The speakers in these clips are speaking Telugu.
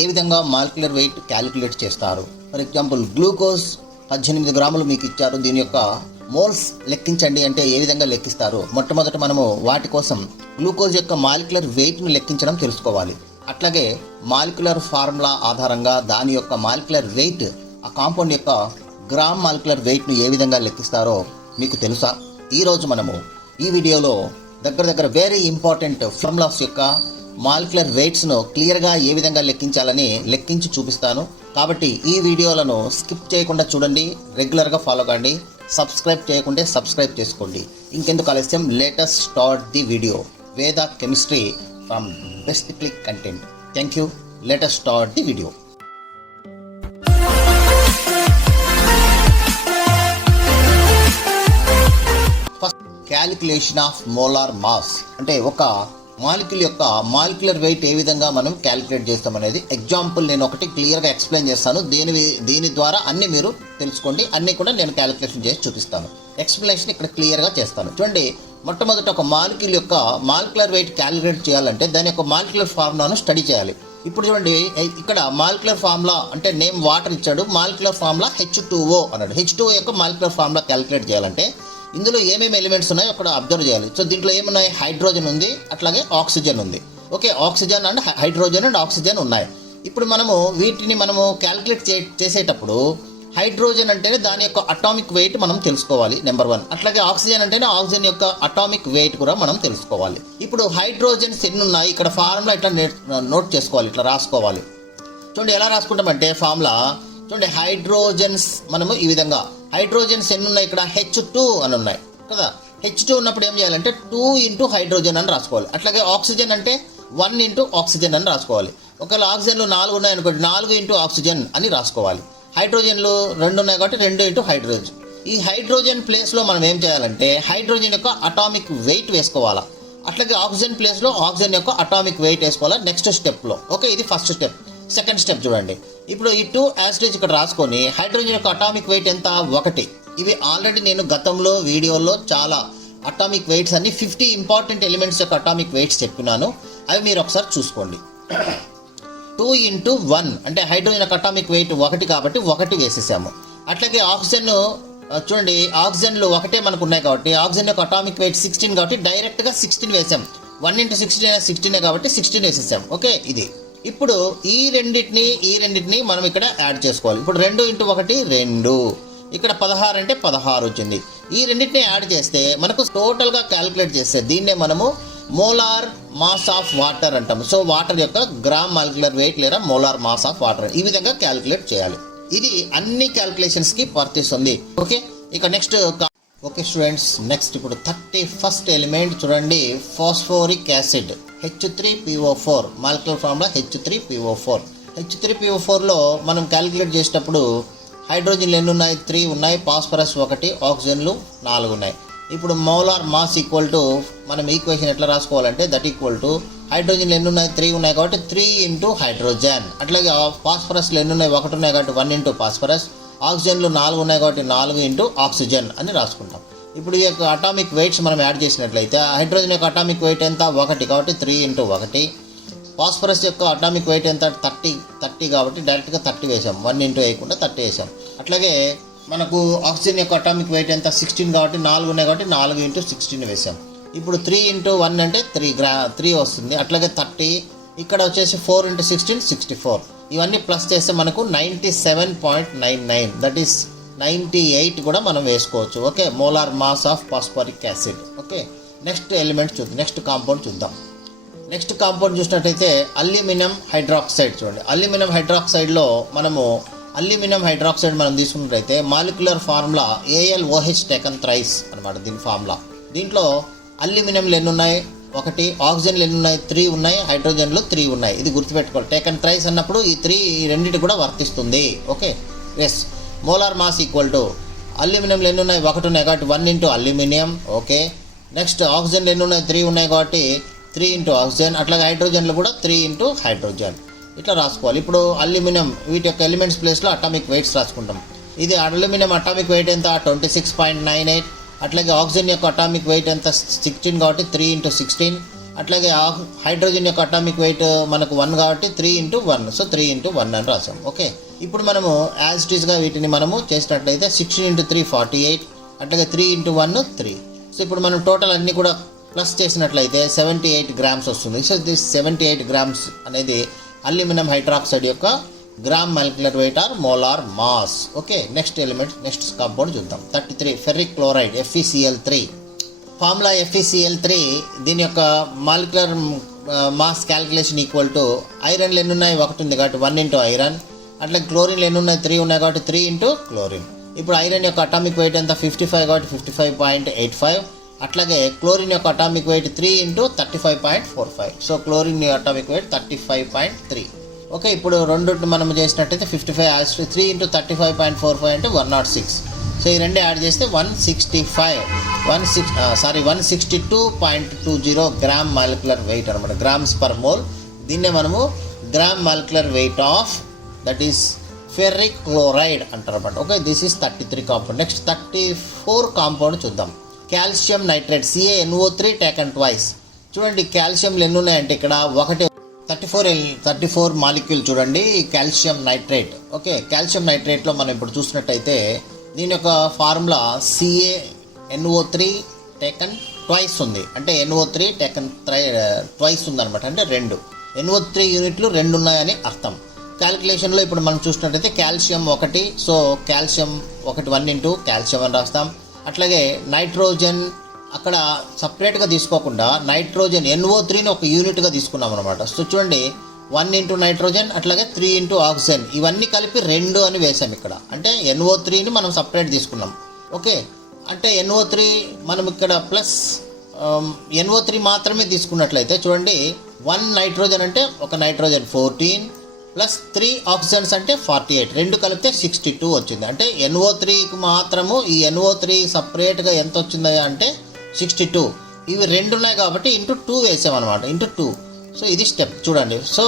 ఏ విధంగా మాలిక్యులర్ వెయిట్ క్యాలిక్యులేట్ చేస్తారు. ఫర్ ఎగ్జాంపుల్ గ్లూకోజ్ 18 గ్రాములు మీకు ఇచ్చారు, దీని యొక్క మోల్స్ లెక్కించండి అంటే ఏ విధంగా లెక్కిస్తారు. మొట్టమొదట మనము వాటి కోసం గ్లూకోజ్ యొక్క మాలిక్యులర్ వెయిట్ను లెక్కించడం తెలుసుకోవాలి. అట్లాగే మాలిక్యులర్ ఫార్ములా ఆధారంగా దాని యొక్క మాలిక్యులర్ వెయిట్, ఆ కాంపౌండ్ యొక్క గ్రామ్ మాలిక్యులర్ వెయిట్ను ఏ విధంగా లెక్కిస్తారో మీకు తెలుసా? ఈరోజు మనము ఈ వీడియోలో దగ్గర వెరీ ఇంపార్టెంట్ ఫార్ములాస్ యొక్క మాలిక్యులర్ వెయిట్స్ను క్లియర్గా ఏ విధంగా లెక్కించాలని లెక్కించి చూపిస్తాను. కాబట్టి ఈ వీడియోలను స్కిప్ చేయకుండా చూడండి, రెగ్యులర్గా ఫాలో కండి. సబ్స్క్రైబ్ చేయకుంటే సబ్స్క్రైబ్ చేసుకోండి. ఇంకెందుకు ఆలస్యం, లేటెస్ట్ స్టార్ట్ ది వీడియో. వేద chemistry from best click content. Thank you. Latest start the video. First calculation of molar mass అంటే ఒక మాలిక్యూల్ యొక్క మాలిక్యులర్ వెయిట్ ఏ విధంగా మనం క్యాలిక్యులేట్ చేస్తాం అనేది ఎగ్జాంపుల్ నేను ఒకటి క్లియర్గా ఎక్స్ప్లెయిన్ చేస్తాను. దీని ద్వారా అన్ని మీరు తెలుసుకోండి. అన్నీ కూడా నేను క్యాలిక్యులేషన్ చేసి చూపిస్తాను. ఎక్స్ప్లెనేషన్ ఇక్కడ క్లియర్గా చేస్తాను. చూడండి, మొట్టమొదట ఒక మాలిక్యూల్ యొక్క మాలిక్యులర్ వెయిట్ క్యాలిక్యులేట్ చేయాలంటే దాని యొక్క మాలిక్యులర్ ఫార్ములాను స్టడీ చేయాలి. ఇప్పుడు చూడండి, ఇక్కడ మాలిక్యులర్ ఫార్ములా అంటే నేమ్ వాటర్ ఇచ్చాడు, మాలిక్యులర్ ఫార్ములా H2O అన్నాడు. H2O యొక్క మాలిక్యులర్ ఫార్ములా క్యాలిక్యులేట్ చేయాలంటే ఇందులో ఏమేమి ఎలిమెంట్స్ ఉన్నాయో అక్కడ అబ్జర్వ్ చేయాలి. సో దీంట్లో ఏమున్నాయి? హైడ్రోజన్ ఉంది, అట్లాగే ఆక్సిజన్ ఉంది. Okay, oxygen and hydrogen and oxygen ఉన్నాయి. ఇప్పుడు మనము వీటిని క్యాలిక్యులేట్ చేసేటప్పుడు హైడ్రోజన్ అంటేనే దాని యొక్క అటామిక్ వెయిట్ మనం తెలుసుకోవాలి, నెంబర్ 1. అట్లాగే ఆక్సిజన్ అంటేనే ఆక్సిజన్ యొక్క అటామిక్ వెయిట్ కూడా మనం తెలుసుకోవాలి. ఇప్పుడు హైడ్రోజన్స్ ఎన్ని ఉన్నాయి ఇక్కడ ఫార్ములా ఇట్లా నోట్ చేసుకోవాలి, ఇట్లా రాసుకోవాలి. చూడండి ఎలా రాసుకుంటామంటే ఫార్ములా చూడండి, హైడ్రోజన్స్ మనము ఈ విధంగా హైడ్రోజన్స్ ఎన్ని ఉన్నాయి ఇక్కడ? H2 అని ఉన్నాయి కదా. H2 ఉన్నప్పుడు ఏం చేయాలంటే 2 ఇంటూ హైడ్రోజన్ అని రాసుకోవాలి. అట్లాగే ఆక్సిజన్ అంటే 1 ఇంటూ ఆక్సిజన్ అని రాసుకోవాలి. ఒకవేళ ఆక్సిజన్లు 4 ఉన్నాయి అనుకోండి, 4 ఇంటూ ఆక్సిజన్ అని రాసుకోవాలి. హైడ్రోజన్లు 2 ఉన్నాయి కాబట్టి 2 ఇంటూ హైడ్రోజన్. ఈ హైడ్రోజన్ ప్లేస్లో మనం ఏం చేయాలంటే హైడ్రోజన్ యొక్క అటామిక్ వెయిట్ వేసుకోవాలా. అట్లాగే ఆక్సిజన్ ప్లేస్లో ఆక్సిజన్ యొక్క అటామిక్ వెయిట్ వేసుకోవాలా నెక్స్ట్ స్టెప్లో. ఓకే, ఇది ఫస్ట్ స్టెప్. సెకండ్ స్టెప్ చూడండి, ఇప్పుడు ఈ 2 యాసిడ్స్ ఇక్కడ రాసుకొని హైడ్రోజన్ యొక్క అటామిక్ వెయిట్ ఎంత? 1. ఇవి ఆల్రెడీ నేను గతంలో వీడియోలో చాలా అటామిక్ వెయిట్స్ అన్ని 50 ఇంపార్టెంట్ ఎలిమెంట్స్ యొక్క అటామిక్ వెయిట్స్ చెప్పినాను. అవి మీరు ఒకసారి చూసుకోండి. 2 ఇంటూ 1 అంటే హైడ్రోజన్ యొక్క అటామిక్ వెయిట్ 1 కాబట్టి 1 వేసేసాము. అట్లాగే ఆక్సిజన్ చూడండి, ఆక్సిజన్లు 1 మనకు ఉన్నాయి కాబట్టి ఆక్సిజన్ యొక్క అటామిక్ వెయిట్ 16 కాబట్టి డైరెక్ట్గా 16 వేసాం. 1 ఇంటూ 16 కాబట్టి 16 వేసేసాం. ఓకే, ఇది. ఇప్పుడు ఈ రెండింటిని మనం ఇక్కడ యాడ్ చేసుకోవాలి. ఇప్పుడు 2 ఇంటూ 1 2, ఇక్కడ 16 అంటే 16 వచ్చింది. ఈ రెండింటిని యాడ్ చేస్తే మనకు టోటల్గా క్యాలిక్యులేట్ చేస్తే దీన్నే మనము మోలార్ మాస్ ఆఫ్ వాటర్ అంటాము. సో వాటర్ యొక్క గ్రామ్ మాలిక్యులర్ వెయిట్ లేదా మోలార్ మాస్ ఆఫ్ వాటర్ ఈ విధంగా క్యాలిక్యులేట్ చేయాలి. ఇది అన్ని క్యాలిక్యులేషన్స్కి వర్తిస్తుంది. ఓకే, ఇక నెక్స్ట్. ఓకే స్టూడెంట్స్, నెక్స్ట్ ఇప్పుడు 31st ఎలిమెంట్ చూడండి, phosphoric acid H3PO4 molecular formula H3PO4. H3PO4లో మనం క్యాలిక్యులేట్ చేసేటప్పుడు హైడ్రోజన్లు ఎన్ని ఉన్నాయి? 3 ఉన్నాయి, ఫాస్ఫరస్ 1, ఆక్సిజన్లు 4 ఉన్నాయి. ఇప్పుడు మోలార్ మాస్ ఈక్వల్ టు మనం ఈక్వేషన్ ఎట్లా రాసుకోవాలంటే దట్ ఈక్వల్ టు హైడ్రోజన్లు ఎన్ని ఉన్నాయి? 3 ఉన్నాయి కాబట్టి 3 ఇంటూ హైడ్రోజన్. అట్లాగే ఫాస్ఫరస్లు ఎన్ని ఉన్నాయి? 1 ఉన్నాయి కాబట్టి 1 ఇంటూ ఫాస్ఫరస్. ఆక్సిజన్లు 4 ఉన్నాయి కాబట్టి 4 ఇంటూ ఆక్సిజన్ అని రాసుకుంటాం. ఇప్పుడు ఈ యొక్క అటామిక్ వెయిట్స్ మనం యాడ్ చేసినట్లయితే హైడ్రోజన్ యొక్క అటామిక్ వెయిట్ ఎంత? 1 కాబట్టి 3 ఇంటూ 1. ఫాస్ఫరస్ యొక్క అటామిక్ వెయిట్ ఎంత? 30 కాబట్టి డైరెక్ట్గా 30 వేసాం. 1 ఇంటూ వేయకుండా 30 వేసాం. అట్లాగే మనకు ఆక్సిజన్ యొక్క అటామిక్ వెయిట్ ఎంత? 16 కాబట్టి 4 ఉన్నాయి కాబట్టి 4 ఇంటూ 16 వేసాం. ఇప్పుడు 3 ఇంటూ 1 అంటే 3 వస్తుంది. అట్లాగే 30, ఇక్కడ వచ్చేసి 4 ఇంటూ 16 64. ఇవన్నీ ప్లస్ చేస్తే మనకు 97.99 దట్ ఈస్ 98 కూడా మనం వేసుకోవచ్చు. Okay, molar mass of phosphoric acid. Okay, next element చూద్దాం, నెక్స్ట్ కాంపౌండ్ చూద్దాం. నెక్స్ట్ కాంపౌండ్ చూసినట్టయితే అల్యూమినియం హైడ్రాక్సైడ్. చూడండి, అల్యూమినియం హైడ్రాక్సైడ్లో అల్యూమినియం హైడ్రాక్సైడ్ మనం తీసుకున్నట్టయితే molecular formula AlOH taken thrice అనమాట దీని ఫార్ములా. దీంట్లో అల్యూమినియంలు ఎన్ని ఉన్నాయి? 1, ఆక్సిజన్లు ఎన్ని ఉన్నాయి? 3 ఉన్నాయి, హైడ్రోజన్లు 3 ఉన్నాయి. ఇది గుర్తుపెట్టుకోవాలి. టేకన్ థ్రైస్ అన్నప్పుడు ఈ 3 రెండింటి కూడా వర్తిస్తుంది. Okay, yes. Molar mass equal to అల్యూమినియంలు ఎన్ని ఉన్నాయి? 1 ఉన్నాయి కాబట్టి 1 ఇంటూ అల్యూమినియం. ఓకే, నెక్స్ట్ ఆక్సిజన్లు ఎన్ని ఉన్నాయి? 3 ఉన్నాయి కాబట్టి 3 ఇంటూ ఆక్సిజన్. అట్లాగే హైడ్రోజన్లు కూడా 3 ఇంటూ హైడ్రోజన్. ఇట్లా రాసుకోవాలి. ఇప్పుడు అల్యూమినియం వీటి యొక్క ఎలిమెంట్స్ ప్లేస్లో అటామిక్ వెయిట్స్ రాసుకుంటాం. ఇది అల్యూమినియం అటామిక్ వెయిట్ ఎంత? 26.98. అట్లాగే ఆక్సిజన్ యొక్క అటామిక్ వెయిట్ ఎంత? 16 కాబట్టి 3 ఇంటూ 16. అట్లాగే హైడ్రోజన్ యొక్క అటామిక్ వెయిట్ మనకు 1 కాబట్టి 3 × 1, సో 3 × 1 అని రాసాం. ఓకే, ఇప్పుడు మనము యాజ్ ఇట్ ఈస్గా వీటిని మనము చేసినట్లయితే 16 × 3 48, అట్లాగే 3 × 1 3. సో ఇప్పుడు మనం టోటల్ అన్నీ కూడా ప్లస్ చేసినట్లయితే 78 గ్రామ్స్ వస్తుంది. సో దిస్ 78 గ్రామ్స్ అనేది అల్యూమినియం హైడ్రాక్సైడ్ యొక్క gram molecular weight or molar mass. Okay, next element, next compound చూద్దాం. 33 ferric chloride FeCl3. Formula FeCl3 దీని యొక్క molecular mass calculation equal to ఐరన్లు ఎన్ని ఉన్నాయి, 1 ఉంది కాబట్టి 1 × ఐరన్. అట్లా క్లోరిన్లు ఎన్ని ఉన్నాయి, 3 ఉన్నాయి కాబట్టి 3 × క్లోరిన్. ఇప్పుడు ఐరన్ యొక్క అటామిక్ వెయిట్ ఎంత 55 కాబట్టి 55.85. అట్లాగే క్లోరిన్ యొక్క atomic weight 3 × 35.45. So chlorine atomic weight 35.3. Okay, ఇప్పుడు రెండు మనం చేసినట్టయితే 55 3 × 35.45 అంటే 106. సో ఈ రెండు యాడ్ చేస్తే 162.20 గ్రామ్ మాలిక్యులర్ వెయిట్ అనమాట, గ్రామ్స్ పర్ మోల్. దీన్నే మనము gram molecular weight of that is ferric chloride అంటారు అనమాట. Okay, this is 33 compound. Next 34 compound చూద్దాం. Calcium nitrate CaNO3 taken twice. చూడండి కాల్షియంలు ఎన్ని ఉన్నాయంటే ఇక్కడ 34 మాలిక్యూల్ చూడండి కాల్షియం నైట్రేట్. ఓకే, కాల్షియం నైట్రేట్లో మనం ఇప్పుడు చూసినట్టయితే దీని యొక్క ఫార్ములా CaNO3 టేకన్ ట్వైస్ ఉంది, అంటే NO3 టేకన్ ట్వైస్ ఉందన్నమాట, అంటే 2 NO3 యూనిట్లు 2 ఉన్నాయని అర్థం. క్యాలిక్యులేషన్లో ఇప్పుడు మనం చూసినట్టయితే కాల్షియం 1, సో కాల్షియం 1 × కాల్షియం అని రాస్తాం. అట్లాగే నైట్రోజన్ అక్కడ సపరేట్గా తీసుకోకుండా నైట్రోజన్ NO3ని ఒక యూనిట్గా తీసుకున్నాం అనమాట. సో చూడండి 1 × నైట్రోజన్ అట్లాగే 3 × ఆక్సిజన్, ఇవన్నీ కలిపి 2 అని వేసాం ఇక్కడ, అంటే NO3ని మనం సపరేట్ తీసుకున్నాం. ఓకే, అంటే NO3 మనం ఇక్కడ ప్లస్ NO3 మాత్రమే తీసుకున్నట్లయితే చూడండి 1 నైట్రోజన్ అంటే ఒక నైట్రోజన్ 14 ప్లస్ 3 ఆక్సిజన్స్ అంటే 48, 2 కలిపితే 62 వచ్చింది. అంటే NO3కి మాత్రము ఈ NO3 సపరేట్గా ఎంత వచ్చిందా అంటే 62. ఇవి 2 ఉన్నాయి కాబట్టి × 2 వేసామన్నమాట, × 2. సో ఇది స్టెప్ చూడండి. సో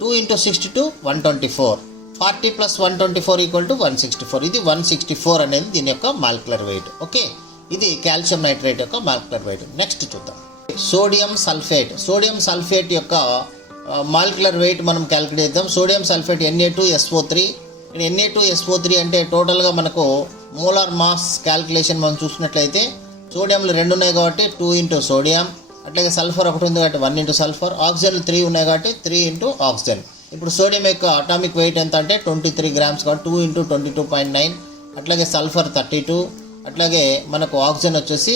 2 × 62 124, 40 + 124 = 164. ఇది 164 అనేది దీని యొక్క మాలిక్యులర్ వెయిట్. ఓకే, ఇది కాల్షియం నైట్రేట్ యొక్క మాలిక్యులర్ వెయిట్. నెక్స్ట్ చూద్దాం సోడియం సల్ఫేట్. సోడియం సల్ఫేట్ యొక్క మాలిక్యులర్ వెయిట్ మనం క్యాలిక్యులేట్ చేద్దాం. Sodium sulphate Na2SO3. Na2SO3 అంటే టోటల్గా మనకు మోలార్ మాస్ క్యాలిక్యులేషన్ మనం చూసినట్లయితే సోడియంలు 2 ఉన్నాయి కాబట్టి 2 × సోడియం, అట్లాగే సల్ఫర్ 1 ఉంది కాబట్టి 1 × సల్ఫర్, ఆక్సిజన్లు 3 ఉన్నాయి కాబట్టి 3 × ఆక్సిజన్. ఇప్పుడు సోడియం యొక్క అటామిక్ వెయిట్ ఎంత అంటే 23 గ్రామ్స్ కాబట్టి 2 × 22.9, అట్లాగే సల్ఫర్ 32, అట్లాగే మనకు ఆక్సిజన్ వచ్చేసి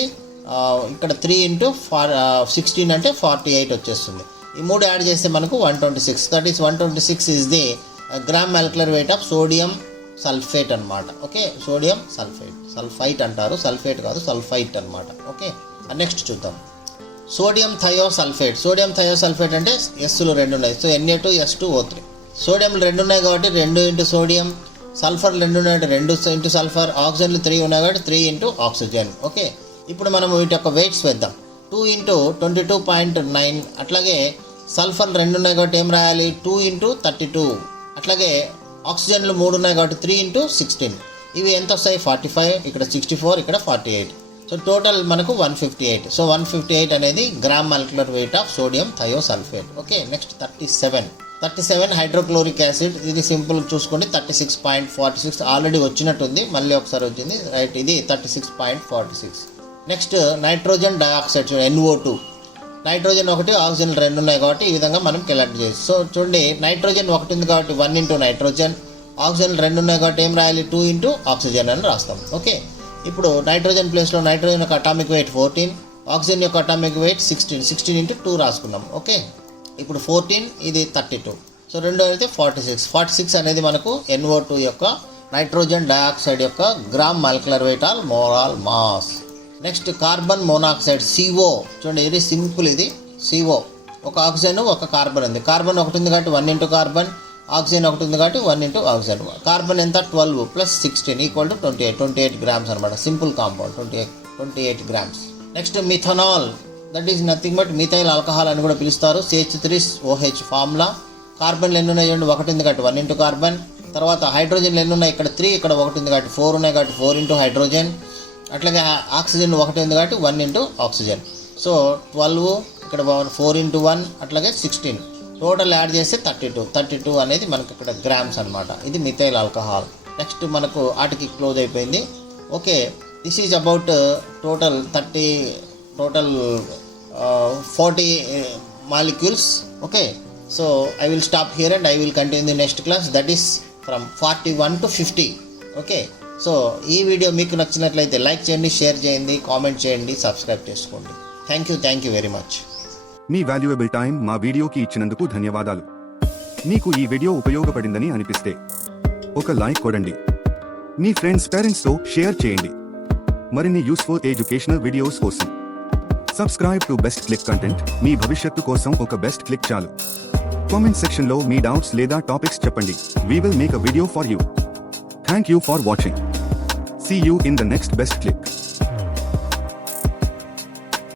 ఇక్కడ 3 × 16 అంటే 48 వచ్చేస్తుంది. ఈ 3 యాడ్ చేస్తే మనకు 126. That is 126 is the gram molecular weight of sodium sulphate అనమాట. ఓకే, సోడియం సల్ఫైట్ అంటారు, సల్ఫేట్ కాదు సల్ఫైట్ అనమాట. ఓకే, నెక్స్ట్ చూద్దాం సోడియం థయోసల్ఫేట్. సోడియం థయోసల్ఫేట్ అంటే ఎస్సులు 2 ఉన్నాయి, సో Na2S2O3. సోడియంలు 2 ఉన్నాయి కాబట్టి 2 × సోడియం, సల్ఫర్ 2 ఉన్నాయి అంటే 2 × సల్ఫర్, ఆక్సిజన్లు 3 ఉన్నాయి కాబట్టి 3 × ఆక్సిజన్. ఓకే, ఇప్పుడు మనం వీటి యొక్క వెయిట్స్ వేద్దాం. 2 × 22.9, అట్లాగే సల్ఫర్ 2 ఉన్నాయి కాబట్టి ఏం రాయాలి 2 × 32, అట్లాగే ఆక్సిజన్లు 3 ఉన్నాయి కాబట్టి 3 × 16. ఇవి ఎంత వస్తాయి 45, ఇక్కడ 64, ఇక్కడ 48. సో టోటల్ మనకు 158. సో 158 అనేది gram molecular weight of sodium thiosulphate. Okay, next 37 hydrochloric acid. ఇది సింపుల్ చూసుకోండి 36.46 ఆల్రెడీ వచ్చినట్టుంది, మళ్ళీ ఒకసారి వచ్చింది రైట్, ఇది 36.46. Next nitrogen dioxide NO2. Nitrogen 1, oxygen 2 ఉన్నాయి కాబట్టి ఈ విధంగా మనం క్యాలిక్యులేట్ చేస్తాం. సో చూడండి నైట్రోజన్ 1 ఉంది కాబట్టి 1 × నైట్రోజన్, ఆక్సిజన్ 2 ఉన్నాయి కాబట్టి ఏం రాయాలి 2 × ఆక్సిజన్ అని రాస్తాం. ఓకే, ఇప్పుడు నైట్రోజన్ ప్లేస్లో నైట్రోజన్ యొక్క అటామిక్ వెయిట్ 14, ఆక్సిజన్ యొక్క అటామిక్ వెయిట్ 16 × 2 రాసుకున్నాం. ఓకే, ఇప్పుడు 14 ఇది 32, సో 2 అయితే 46 అనేది మనకు NO2 యొక్క నైట్రోజన్ డయాక్సైడ్ యొక్క gram molecular weight or molar mass. Next carbon monoxide CO. చూడండి ఇది సింపుల్, ఇది CO. ఒక ఆక్సిజన్ ఒక కార్బన్ ఉంది, కార్బన్ 1 ఉంది కాబట్టి 1 × కార్బన్, ఆక్సిజన్ 1 ఉంది కాబట్టి 1 × ఆక్సిజన్. కార్బన్ ఎంత 12 + 16 = 28 గ్రామ్స్ అనమాట. Simple compound 28 grams. Next methanol, that is nothing but methyl alcohol అని కూడా పిలుస్తారు. CH3OH formula. కార్బన్లు ఎన్ని ఉన్నాయి చూడండి 1 ఉంది కాబట్టి 1 × కార్బన్. తర్వాత హైడ్రోజన్లు ఎన్ని ఉన్నాయి ఇక్కడ 3, ఇక్కడ 1 ఉంది కాబట్టి 4 ఉన్నాయి కాబట్టి 4 × హైడ్రోజన్. అట్లాగే ఆక్సిజన్ 1 ఉంది కాబట్టి 1 × ఆక్సిజన్. సో 12 ఇక్కడ 4 into 1 అట్లాగే 16 టోటల్ యాడ్ చేస్తే 32 అనేది మనకి ఇక్కడ గ్రామ్స్ అనమాట. ఇది మిథైల్ ఆల్కహాల్. నెక్స్ట్ మనకు ఆటికి క్లోజ్ అయిపోయింది. Okay, this is about total 40 molecules. Okay, so I will stop here and I will continue next class, that is from 41 to 50. Okay, so ఈ వీడియో మీకు నచ్చినట్లయితే లైక్ చేయండి, షేర్ చేయండి, కామెంట్ చేయండి, సబ్స్క్రైబ్ చేసుకోండి. Thank you very much. Me valuable time మా వీడియోకి ఇచ్చినందుకు ధన్యవాదాలు. మీకు ఈ వీడియో ఉపయోగపడిందని అనిపిస్తే ఒక లైక్ కొడండి. మీ ఫ్రెండ్స్, పేరెంట్స్తో షేర్ చేయండి. మరిన్ని యూస్ఫుల్ ఎడ్యుకేషనల్ వీడియోస్ కోసం subscribe to best click content. మీ భవిష్యత్తు కోసం ఒక బెస్ట్ క్లిక్ చాలు. కామెంట్ సెక్షన్లో మీ డౌట్స్ లేదా టాపిక్స్ చెప్పండి. We will make a video for you. Thank you for watching. See you in the next best click.